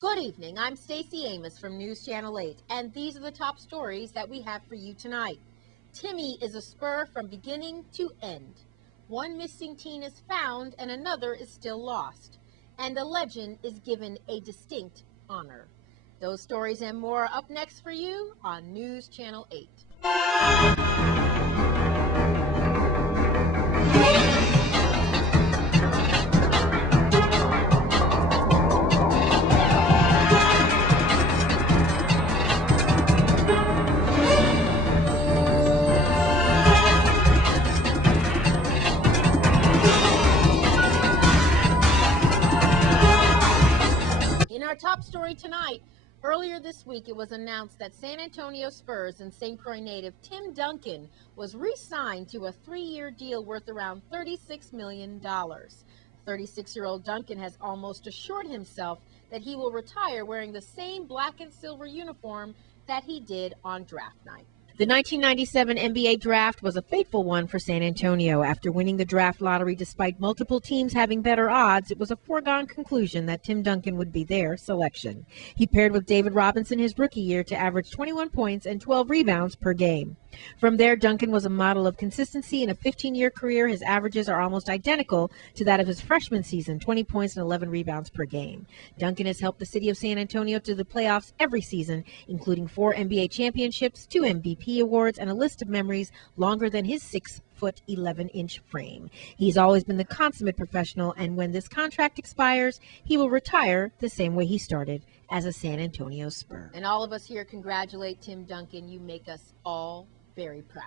Good evening. I'm Stacey Amos from News Channel 8, and these are the top stories that we have for you tonight. Timmy is a Spur from beginning to end. One missing teen is found and another is still lost. And a legend is given a distinct honor. Those stories and more are up next for you on News Channel 8. In our top story tonight, earlier this week it was announced that San Antonio Spurs and St. Croix native Tim Duncan was re-signed to a 3-year deal worth around $36 million. 36-year-old Duncan has almost assured himself that he will retire wearing the same black and silver uniform that he did on draft night. The 1997 NBA draft was a fateful one for San Antonio. After winning the draft lottery despite multiple teams having better odds, it was a foregone conclusion that Tim Duncan would be their selection. He paired with David Robinson his rookie year to average 21 points and 12 rebounds per game. From there, Duncan was a model of consistency. In a 15-year career, his averages are almost identical to that of his freshman season, 20 points and 11 rebounds per game. Duncan has helped the city of San Antonio to the playoffs every season, including 4 NBA championships, 2 MVP awards, and a list of memories longer than his 6-foot, 11-inch frame. He's always been the consummate professional, and when this contract expires, he will retire the same way he started, as a San Antonio Spur. And all of us here congratulate Tim Duncan. You make us all very proud.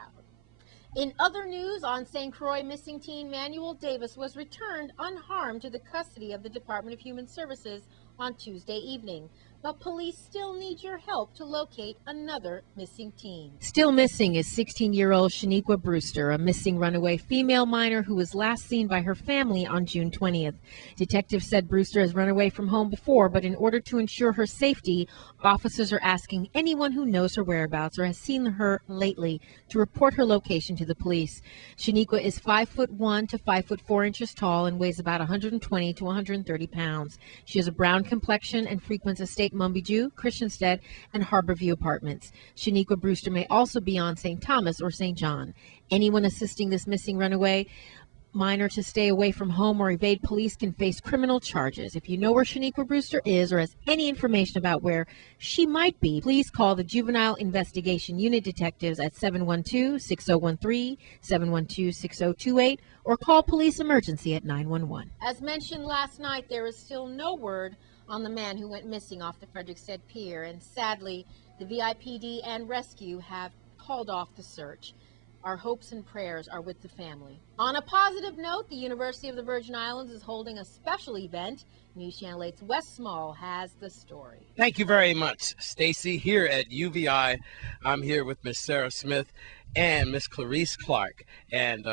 In other news, on St. Croix, missing teen Manuel Davis was returned unharmed to the custody of the Department of Human Services on Tuesday evening. But police still need your help to locate another missing teen. Still missing is 16-year-old Shaniqua Brewster, a missing runaway female minor who was last seen by her family on June 20th. Detectives said Brewster has run away from home before, but in order to ensure her safety, officers are asking anyone who knows her whereabouts or has seen her lately to report her location to the police. Shaniqua is 5'1" to 5'4" inches tall and weighs about 120 to 130 pounds. She has a brown complexion and frequents Estate Mumbiju, Christiansted, and Harborview apartments. Shaniqua Brewster may also be on St. Thomas or St. John. Anyone assisting this missing runaway minor to stay away from home or evade police can face criminal charges. If you know where Shaniqua Brewster is or has any information about where she might be, please call the Juvenile Investigation Unit detectives at 712-6013, 712-6028, or call police emergency at 911. As mentioned last night, there is still no word on the man who went missing off the Frederiksted Pier, and sadly, the VIPD and rescue have called off the search. Our hopes and prayers are with the family. On a positive note, the University of the Virgin Islands is holding a special event. News Channel 8's Wes Small has the story. Thank you very much, Stacy. Here at U.V.I, I'm here with Miss Sarah Smith and Miss Clarice Clark. And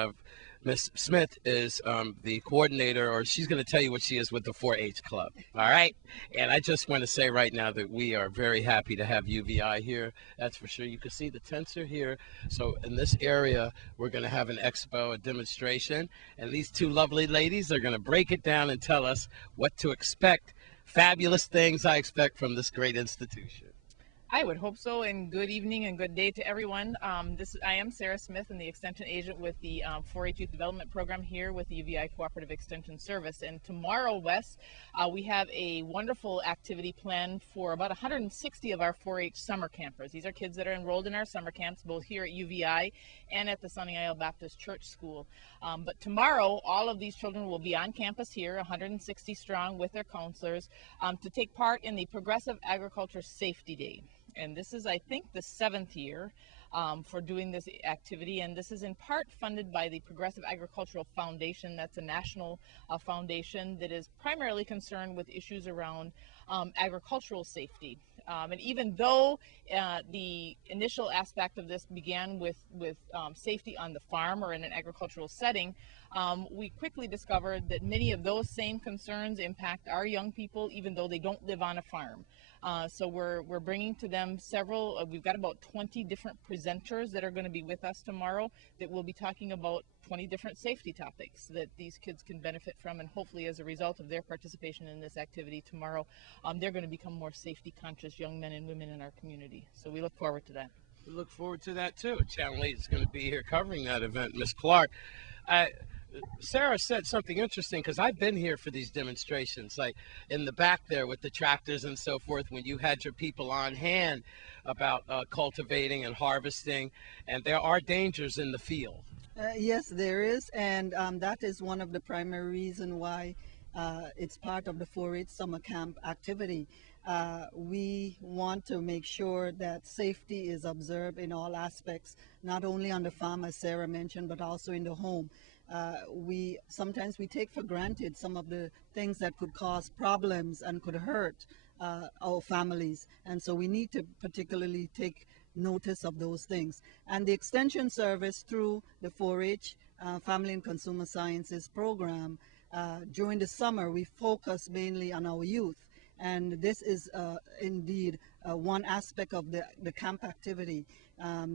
Miss Smith is the coordinator, or she's going to tell you what she is with the 4-H Club. All right? And I just want to say right now that we are very happy to have U.V.I here. That's for sure. You can see the tents are here. So in this area, we're going to have an expo, a demonstration. And these two lovely ladies are going to break it down and tell us what to expect. Fabulous things I expect from this great institution. I would hope so, and good evening and good day to everyone. I am Sarah Smith, and the Extension Agent with the 4-H Youth Development Program here with the U.V.I Cooperative Extension Service. And tomorrow, Wes, we have a wonderful activity planned for about 160 of our 4-H summer campers. These are kids that are enrolled in our summer camps, both here at U.V.I and at the Sunny Isle Baptist Church School. But tomorrow, all of these children will be on campus here, 160 strong with their counselors, to take part in the Progressive Agriculture Safety Day. And this is, I think, the 7th year for doing this activity, and this is in part funded by the Progressive Agricultural Foundation. That's a national foundation that is primarily concerned with issues around agricultural safety. And even though the initial aspect of this began with safety on the farm or in an agricultural setting, we quickly discovered that many of those same concerns impact our young people, even though they don't live on a farm. So we're bringing to them several, we've got about 20 different presenters that are going to be with us tomorrow that will be talking about 20 different safety topics that these kids can benefit from, and hopefully as a result of their participation in this activity tomorrow, they're going to become more safety conscious young men and women in our community. So we look forward to that. We look forward to that too. Channel 8 is going to be here covering that event. Ms. Clark, Sarah said something interesting, because I've been here for these demonstrations, like in the back there with the tractors and so forth, when you had your people on hand about cultivating and harvesting, and there are dangers in the field. Yes, there is, and that is one of the primary reasons why it's part of the 4-H summer camp activity. We want to make sure that safety is observed in all aspects, not only on the farm, as Sarah mentioned, but also in the home. Sometimes we take for granted some of the things that could cause problems and could hurt our families, and so we need to particularly take notice of those things. And the Extension Service, through the 4-H Family and Consumer Sciences program, during the summer we focus mainly on our youth, and this is indeed one aspect of the camp activity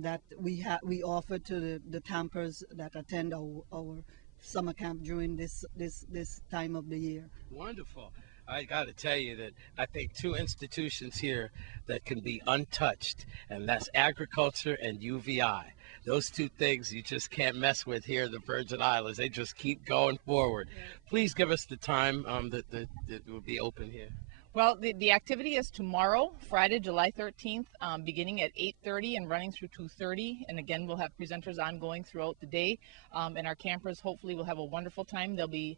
that we offer to the campers that attend our summer camp during this time of the year. Wonderful. I got to tell you that I think two institutions here that can be untouched, and that's agriculture and U.V.I. Those two things you just can't mess with here in the Virgin Islands. They just keep going forward. Please give us the time that will be open here. Well, the activity is tomorrow, Friday, July 13th, beginning at 8:30 and running through 2:30. And again, we'll have presenters ongoing throughout the day. And our campers hopefully will have a wonderful time. They'll be,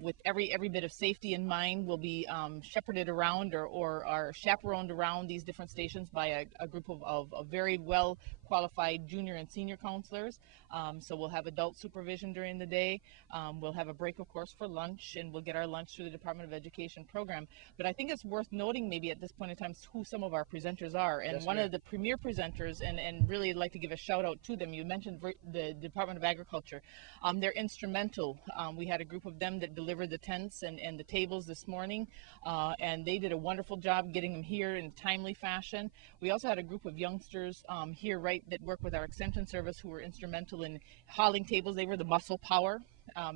with every bit of safety in mind, will be shepherded around or are chaperoned around these different stations by a group of very well qualified junior and senior counselors. So we'll have adult supervision during the day. We'll have a break, of course, for lunch, and we'll get our lunch through the Department of Education program. But I think it's worth noting maybe at this point in time who some of our presenters are. And one of the premier presenters, and really like to give a shout out to them, you mentioned the Department of Agriculture. They're instrumental. We had a group of them that delivered the tents and the tables this morning, and they did a wonderful job getting them here in a timely fashion. We also had a group of youngsters here that work with our Extension Service who were instrumental in hauling tables. They were the muscle power,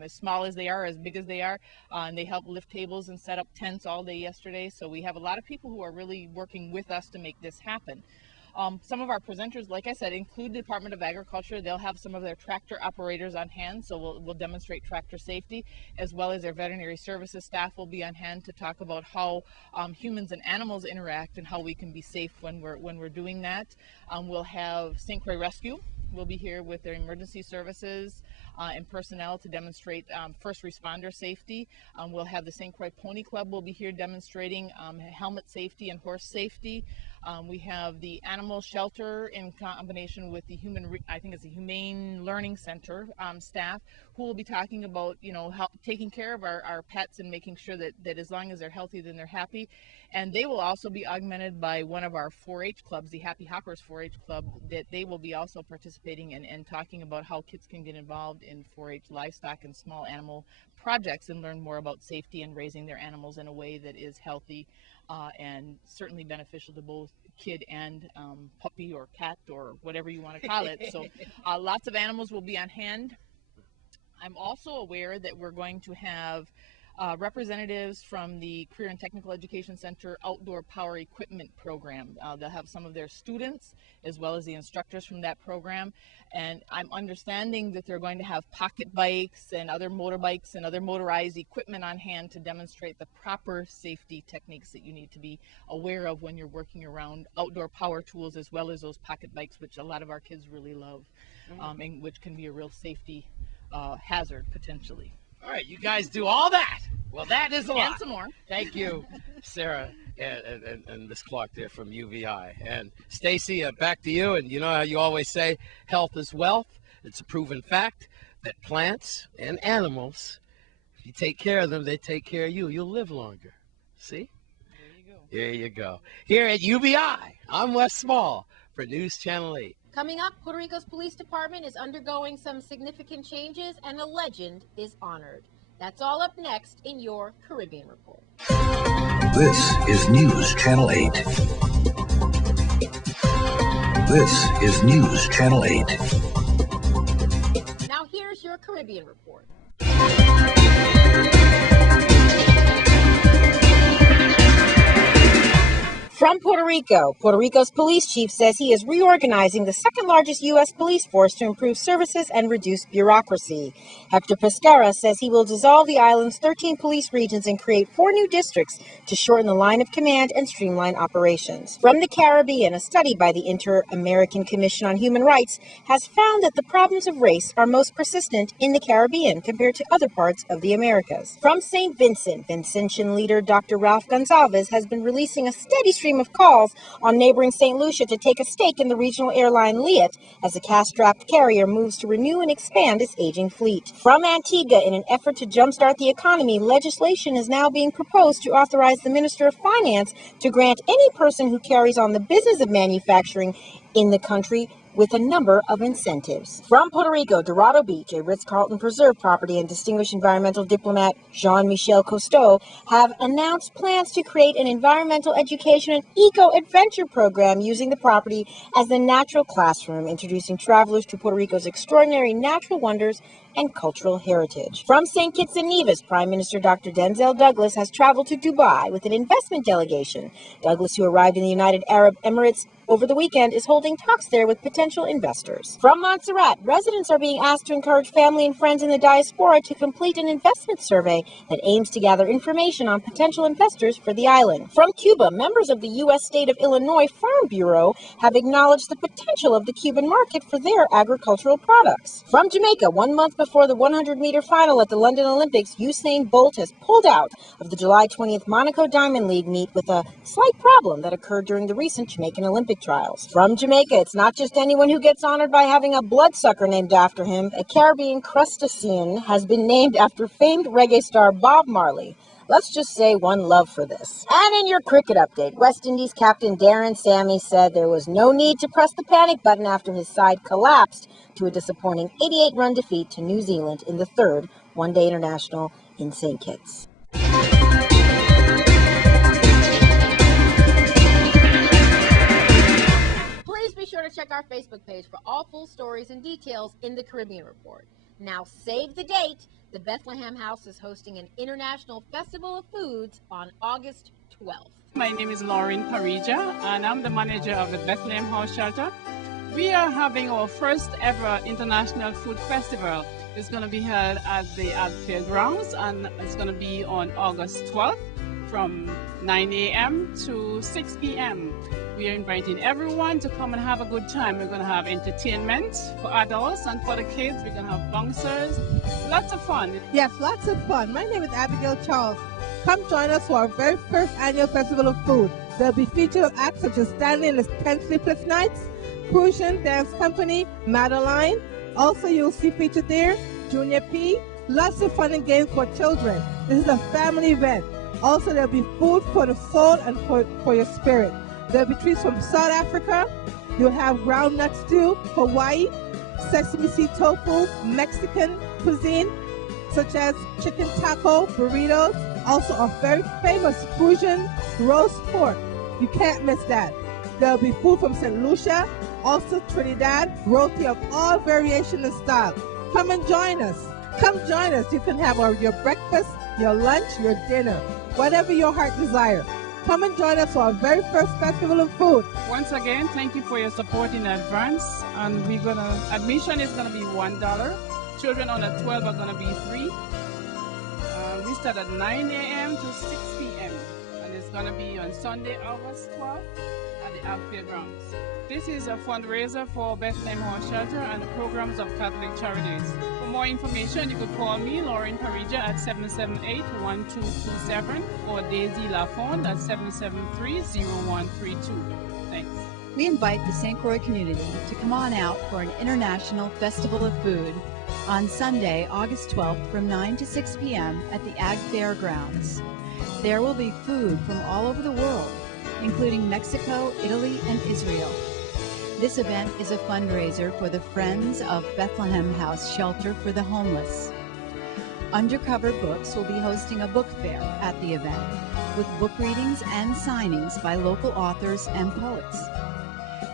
as small as they are, as big as they are, and they helped lift tables and set up tents all day yesterday. So we have a lot of people who are really working with us to make this happen. Some of our presenters, like I said, include the Department of Agriculture. They'll have some of their tractor operators on hand, so we'll demonstrate tractor safety, as well as their veterinary services staff will be on hand to talk about how humans and animals interact and how we can be safe when we're doing that. We'll have St. Croix Rescue. We'll be here with their emergency services and personnel to demonstrate first responder safety. We'll have the St. Croix Pony Club will be here demonstrating helmet safety and horse safety. We have the animal shelter in combination with the Humane Learning Center staff, who will be talking about, taking care of our pets and making sure that as long as they're healthy, then they're happy. And they will also be augmented by one of our 4-H clubs, the Happy Hoppers 4-H club, that they will be also participating and talking about how kids can get involved in 4-H livestock and small animal projects and learn more about safety and raising their animals in a way that is healthy and certainly beneficial to both kid and puppy or cat or whatever you want to call it. So lots of animals will be on hand. I'm also aware that we're going to have representatives from the Career and Technical Education Center Outdoor Power Equipment Program. They'll have some of their students as well as the instructors from that program. And I'm understanding that they're going to have pocket bikes and other motorbikes and other motorized equipment on hand to demonstrate the proper safety techniques that you need to be aware of when you're working around outdoor power tools, as well as those pocket bikes, which a lot of our kids really love, and which can be a real safety hazard potentially. All right, you guys do all that. Well, that is a lot. And some more. Thank you, Sarah and Ms. Clark there from U.V.I. And Stacy, back to you. And you know how you always say health is wealth. It's a proven fact that plants and animals, if you take care of them, they take care of you. You'll live longer. See? There you go. There you go. Here at U.V.I., I'm Wes Small for News Channel 8. Coming up, Puerto Rico's police department is undergoing some significant changes, and a legend is honored. That's all up next in your Caribbean Report. This is News Channel 8. This is News Channel 8. Now here's your Caribbean report. From Puerto Rico, Puerto Rico's police chief says he is reorganizing the second largest U.S. police force to improve services and reduce bureaucracy. Hector Pescara says he will dissolve the island's 13 police regions and create 4 new districts to shorten the line of command and streamline operations. From the Caribbean, a study by the Inter-American Commission on Human Rights has found that the problems of race are most persistent in the Caribbean compared to other parts of the Americas. From St. Vincent, Vincentian leader Dr. Ralph Gonsalves has been releasing a steady stream of calls on neighboring St. Lucia to take a stake in the regional airline Liat as the cash-strapped carrier moves to renew and expand its aging fleet. From Antigua, in an effort to jumpstart the economy, legislation is now being proposed to authorize the Minister of Finance to grant any person who carries on the business of manufacturing in the country with a number of incentives. From Puerto Rico, Dorado Beach, a Ritz-Carlton preserve property, and distinguished environmental diplomat Jean-Michel Cousteau have announced plans to create an environmental education and eco-adventure program using the property as the natural classroom, introducing travelers to Puerto Rico's extraordinary natural wonders and cultural heritage. From St. Kitts and Nevis, Prime Minister Dr. Denzel Douglas has traveled to Dubai with an investment delegation. Douglas, who arrived in the United Arab Emirates over the weekend, is holding talks there with potential investors. From Montserrat, residents are being asked to encourage family and friends in the diaspora to complete an investment survey that aims to gather information on potential investors for the island. From Cuba, members of the U.S. state of Illinois Farm Bureau have acknowledged the potential of the Cuban market for their agricultural products. From Jamaica, 1 month before the 100-meter final at the London Olympics, Usain Bolt has pulled out of the July 20th Monaco Diamond League meet with a slight problem that occurred during the recent Jamaican Olympic trials. From Jamaica, it's not just anyone who gets honored by having a bloodsucker named after him. A Caribbean crustacean has been named after famed reggae star Bob Marley. Let's just say one love for this. And in your cricket update, West Indies captain Darren Sammy said there was no need to press the panic button after his side collapsed to a disappointing 88-run defeat to New Zealand in the third one-day international in St. Kitts. Please be sure to check our Facebook page for all full stories and details in the Caribbean Report. Now, save the date. The Bethlehem House is hosting an International Festival of Foods on August 12th. My name is Lauren Parija, and I'm the manager of the Bethlehem House Shelter. We are having our first ever International Food Festival. It's going to be held at the Ag Fairgrounds, and it's going to be on August 12th from 9 a.m. to 6 p.m. We are inviting everyone to come and have a good time. We're going to have entertainment for adults and for the kids. We're going to have bouncers. Lots of fun. Yes, lots of fun. My name is Abigail Charles. Come join us for our very first annual Festival of Food. There'll be featured acts such as Stanley and the 10 Sleepless Nights, Crucian Dance Company, Madeline. Also, you'll see featured there Junior P. Lots of fun and games for children. This is a family event. Also, there'll be food for the soul and for your spirit. There'll be treats from South Africa. You'll have groundnut stew, Hawaii, sesame seed tofu, Mexican cuisine, such as chicken taco, burritos. Also, a very famous Crucian roast pork. You can't miss that. There'll be food from St. Lucia, also Trinidad, roti of all variation and style. Come and join us. Come join us. You can have your breakfast, your lunch, your dinner, whatever your heart desires. Come and join us for our very first Festival of Food. Once again, thank you for your support in advance. And admission is gonna be $1. Children under 12 are gonna be free. We start at 9 a.m. to 6 p.m. and it's gonna be on Sunday, August 12th at the Ag Fairgrounds. This is a fundraiser for Bethlehem House Shelter and the programs of Catholic Charities. For more information, you could call me, Lauren Parija, at 778-1227 or Daisy Lafond at 773-0132. Thanks. We invite the St. Croix community to come on out for an International Festival of Food on Sunday, August 12th from 9 to 6 p.m. at the Ag Fairgrounds. There will be food from all over the world, including Mexico, Italy, and Israel. This event is a fundraiser for the Friends of Bethlehem House Shelter for the Homeless. Undercover Books will be hosting a book fair at the event with book readings and signings by local authors and poets.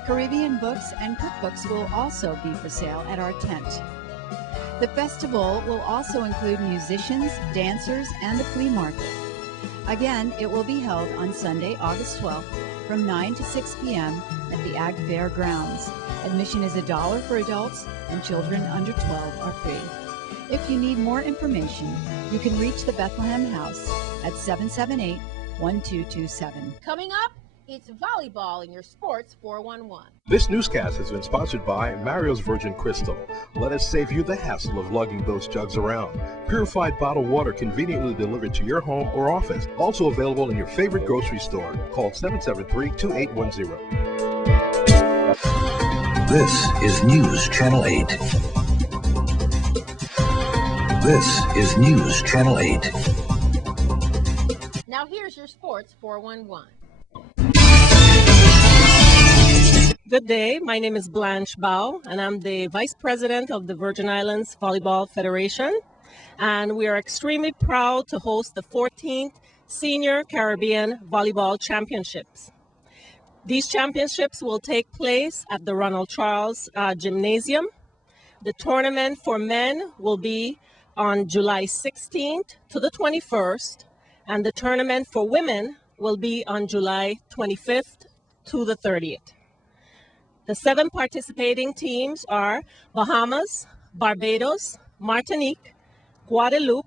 Caribbean books and cookbooks will also be for sale at our tent. The festival will also include musicians, dancers, and a flea market. Again, it will be held on Sunday, August 12th from 9 to 6 p.m. at the Ag Fair grounds. Admission is $1 for adults, and children under 12 are free. If you need more information, you can reach the Bethlehem House at 778-1227. Coming up, it's volleyball in your Sports 411. This newscast has been sponsored by Mario's Virgin Crystal. Let us save you the hassle of lugging those jugs around. Purified bottled water conveniently delivered to your home or office. Also available in your favorite grocery store. Call 773-2810. This is News Channel 8. This is News Channel 8. Now here's your Sports 411. Good day. My name is Blanche Bao, and I'm the Vice President of the Virgin Islands Volleyball Federation. And we are extremely proud to host the 14th Senior Caribbean Volleyball Championships. These championships will take place at the Ronald Charles Gymnasium. The tournament for men will be on July 16th to the 21st, and the tournament for women will be on July 25th to the 30th. The 7 participating teams are Bahamas, Barbados, Martinique, Guadeloupe,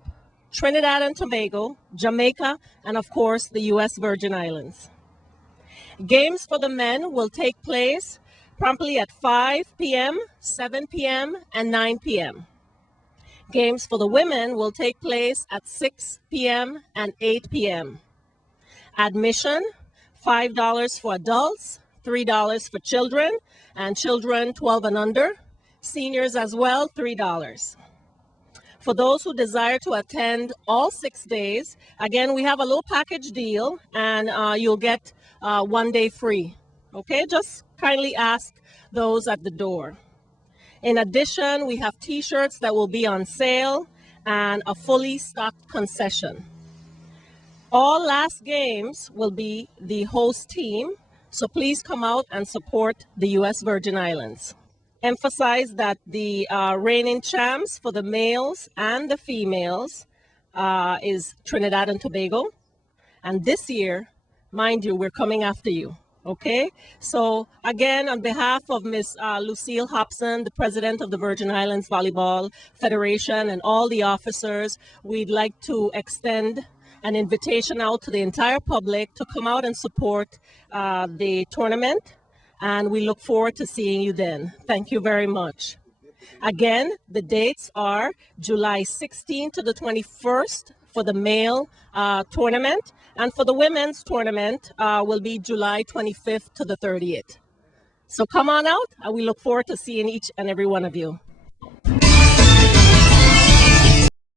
Trinidad and Tobago, Jamaica, and of course the U.S. Virgin Islands. Games for the men will take place promptly at 5 p.m., 7 p.m., and 9 p.m. Games for the women will take place at 6 p.m. and 8 p.m. Admission, $5 for adults, $3 for children, and children 12 and under. Seniors as well, $3. For those who desire to attend all 6 days, again, we have a low package deal, and you'll get 1 day free. Okay, just kindly ask those at the door. In addition, we have t-shirts that will be on sale and a fully stocked concession. All last games will be the host team, so please come out and support the U.S. Virgin Islands. Emphasize that the reigning champs for the males and the females is Trinidad and Tobago. And this year, mind you, we're coming after you. Okay, so again, on behalf of Ms. Lucille Hobson, the president of the Virgin Islands Volleyball Federation, and all the officers, we'd like to extend an invitation out to the entire public to come out and support the tournament, and we look forward to seeing you then. Thank you very much. Again, the dates are July 16th to the 21st for the male tournament, and for the women's tournament will be July 25th to the 30th. So come on out, and we look forward to seeing each and every one of you.